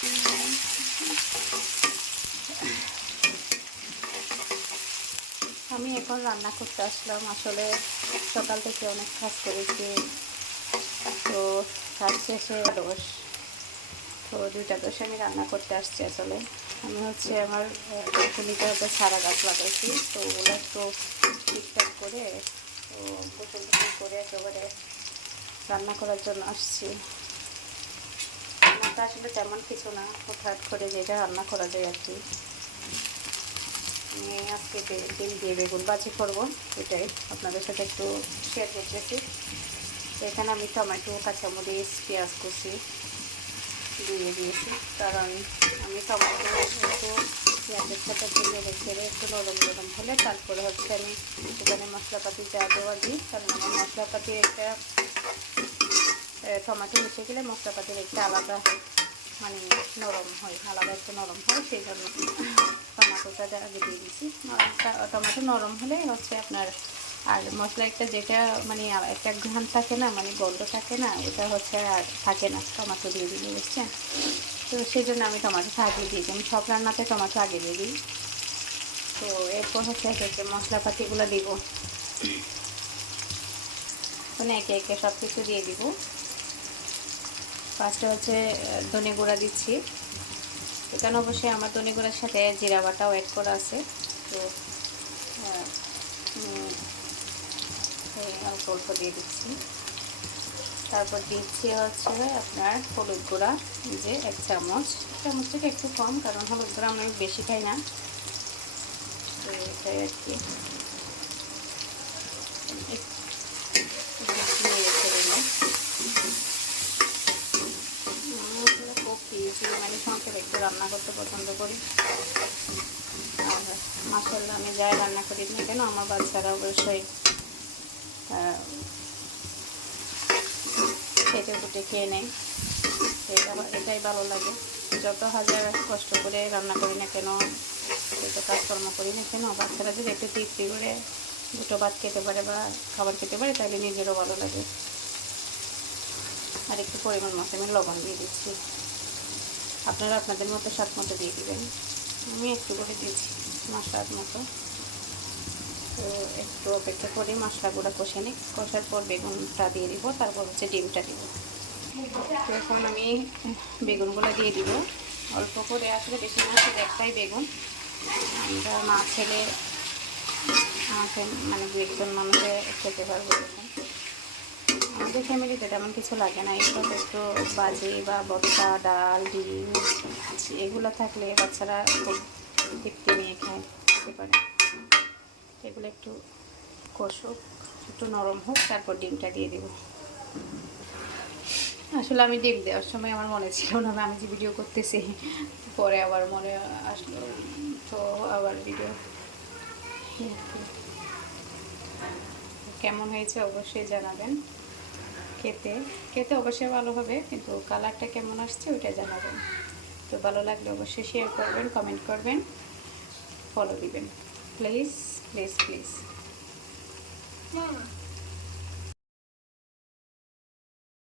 আমি এখন রান্না করতে আসলাম। আসলে সকাল থেকে অনেক কাজ করেছি, তো কাজ শেষে দোষ, তো 2টা দোষ আমি রান্না করতে আসছি। আসলে আমি হচ্ছে আমার ফুলিতে হয়তো সারা গাছ লাগাইছি, তো ওগুলো একটু ঠিকঠাক করে তো গোসল টোসল করে একেবারে রান্না করার জন্য আসছি। রান্নাটা আসলে তেমন কিছু না, হঠাৎ করে যেটা রান্না করা যায় আর কি। আমি আজকে ডিম দিয়ে বেগুন ভাজি করবো, এটাই আপনাদের সাথে একটু শেয়ার করতেছি। এখানে আমি টমেটো, কাঁচামরিচ, পেঁয়াজ কুচি দিয়ে দিয়েছি, কারণ আমি টমেটো একটু পেঁয়াজের সাথে ভেঙে রেখে একটু নরম নরম হলে তারপরে হচ্ছে আমি এখানে মশলাপাতি যা দেওয়া দিই, কারণ আমার মশলাপাতির একটা টমেটো মিশে গেলে মশলাপাতির একটা আলাদা মানে নরম হয়, আলাদা একটু নরম হয়, সেই জন্য টমেটোটা আগে দিয়ে দিয়েছি। টমেটো নরম হলে হচ্ছে আপনার আর মশলা একটা যেটা মানে একটা ঘ্রাণ থাকে না, মানে গন্ধ থাকে না, ওটা হচ্ছে আর থাকে না টমেটো দিয়ে দিলে, বুঝছেন? তো সেই জন্য আমি টমেটোটা আগে দিয়ে দিই, আমি সব রান্নাতে টমেটো আগে দিয়ে দিই। তো এরপর হচ্ছে একে মশলাপাতিগুলো দিব, মানে একে একে সব কিছু দিয়ে দিব। ফার্স্টে হচ্ছে ধনে গুঁড়া দিচ্ছি, এখানে অবশ্যই আমার ধনে গুঁড়ার সাথে জিরা বাটাও অ্যাড করা আছে, তো অল্প অল্প দিয়ে দিচ্ছি। তারপর দিচ্ছি হচ্ছে আপনার হলুদ গুঁড়া, যে 1 চামচ, চামচ থেকে একটু কম, কারণ হলুদ গুঁড়া আমি বেশি খাই না, তো এটাই আর কি। মানে সংসারে একটু রান্না করতে পছন্দ করি, আর মাশাআল্লাহ আমি যাই রান্না করি না কেন আমার বাচ্চারা অবশ্যই খেতে ফুটে খেয়ে নেয়, এটাই ভালো লাগে। যত হাজার কষ্ট করে রান্না করি না কেন, যত কাজকর্ম করি না কেন, বাচ্চারা যদি একটু তৃপ্তি করে দুটো ভাত খেতে পারে বা খাবার খেতে পারে, তাহলে নিজেরও ভালো লাগে। আর একটু পরিমাণ মতো আমি লবণ দিয়ে দিচ্ছি, আপনারা আপনাদের মতো স্বাদ মতো দিয়ে দেবেন, আমি একটু করে দিয়েছি আমার স্বাদ মতো। তো একটু অপেক্ষা করে মশলাগুলো কষে নিই, কষার পর বেগুনটা দিয়ে দিব, তারপর হচ্ছে ডিমটা দিব। তো এখন আমি বেগুনগুলো দিয়ে দিব অল্প করে, আসলে বেশি না, শুধু একটাই বেগুন, আমরা মা ছেলে আমাকে মানে 2-1 মানুষে খেতে পারবো এরকম। আমাদের ফ্যামিলিতে তেমন কিছু লাগে না, এইসব একটু ভাজি বা ভর্তা, ডাল, ডিম এগুলো থাকলে বাচ্চারা খুব তৃপ্তি নিয়ে খেতে পারে। এগুলো একটু কষুক, একটু নরম হোক, তারপর ডিমটা দিয়ে দেব। আসলে আমি ডিম দেওয়ার সময় আমার মনে ছিল না আমি যে ভিডিও করতেছি, পরে আবার মনে আসলো, তো আবার ভিডিও। কেমন হয়েছে অবশ্যই জানাবেন, খেতে খেতে অবশ্যই ভালো হবে, কিন্তু কালারটা কেমন আসছে ওইটা জানাবেন। তো ভালো লাগলে অবশ্যই শেয়ার করবেন, কমেন্ট করবেন, ফলো দিবেন, প্লিজ প্লিজ প্লিজ।